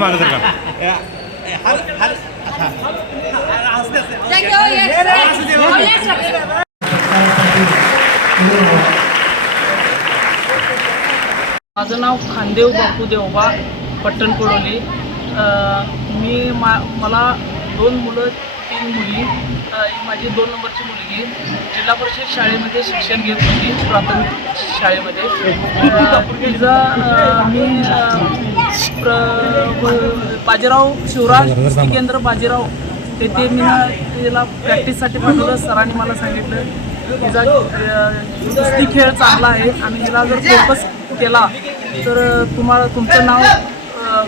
मागे सर का माझं नाव खानदेव बापू देवबा पट्टण कोडोली. मला 2 मुलं 3 मुली. माझी 2 नंबरची मुलगी जिल्हा परिषद शाळेमध्ये शिक्षण घेत होती, प्राथमिक शाळेमध्ये. बाजीराव शिवराज कुस्ती केंद्र बाजीराव तेथे मी तिला प्रॅक्टिससाठी पाठवलं. सरांनी मला सांगितलं तिचा कुस्ती खेळ चांगला आहे आणि तिला जर फोकस केला तर तुमचं नाव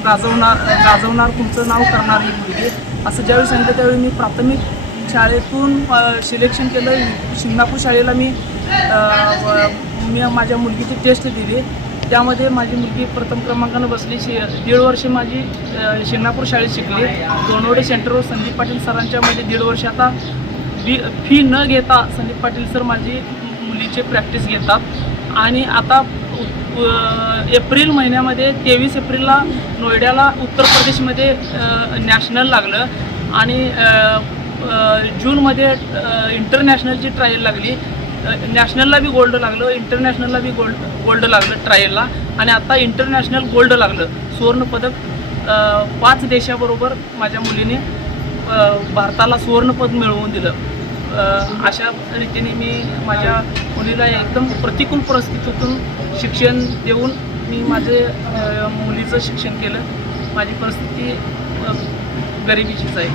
गाजवणार तुमचं नाव करणार ही मुलगी, असं ज्यावेळी सांगितलं त्यावेळी मी प्राथमिक शाळेतून सिलेक्शन केलं. शिंगणापूर शाळेला मी माझ्या मुलगीची टेस्ट दिली. त्यामध्ये माझी मुलगी प्रथम क्रमांकानं बसली. 1.5 वर्ष माझी शिंगणापूर शाळेत शिकली. दोनवडे सेंटरवर संदीप पाटील सरांच्यामध्ये 1.5 वर्ष. आता फी न घेता संदीप पाटील सर माझी मुलीची प्रॅक्टिस घेतात. आणि आता एप्रिल महिन्यामध्ये 23 एप्रिलला नोएडाला उत्तर प्रदेशमध्ये नॅशनल लागलं आणि जूनमध्ये इंटरनॅशनलची ट्रायल लागली. नॅशनलला बी गोल्ड लागलं, इंटरनॅशनलला बी गोल्ड लागलं ट्रायलला. आणि आता इंटरनॅशनल गोल्ड लागलं, सुवर्णपदक. 5 देशाबरोबर माझ्या मुलीने भारताला सुवर्णपदक मिळवून दिलं. अशा रीतीने मी माझ्या मुलीला एकदम प्रतिकूल परिस्थितीतून शिक्षण देऊन मी मुलीचं शिक्षण केलं. माझी परिस्थिती गरिबीचीच आहे.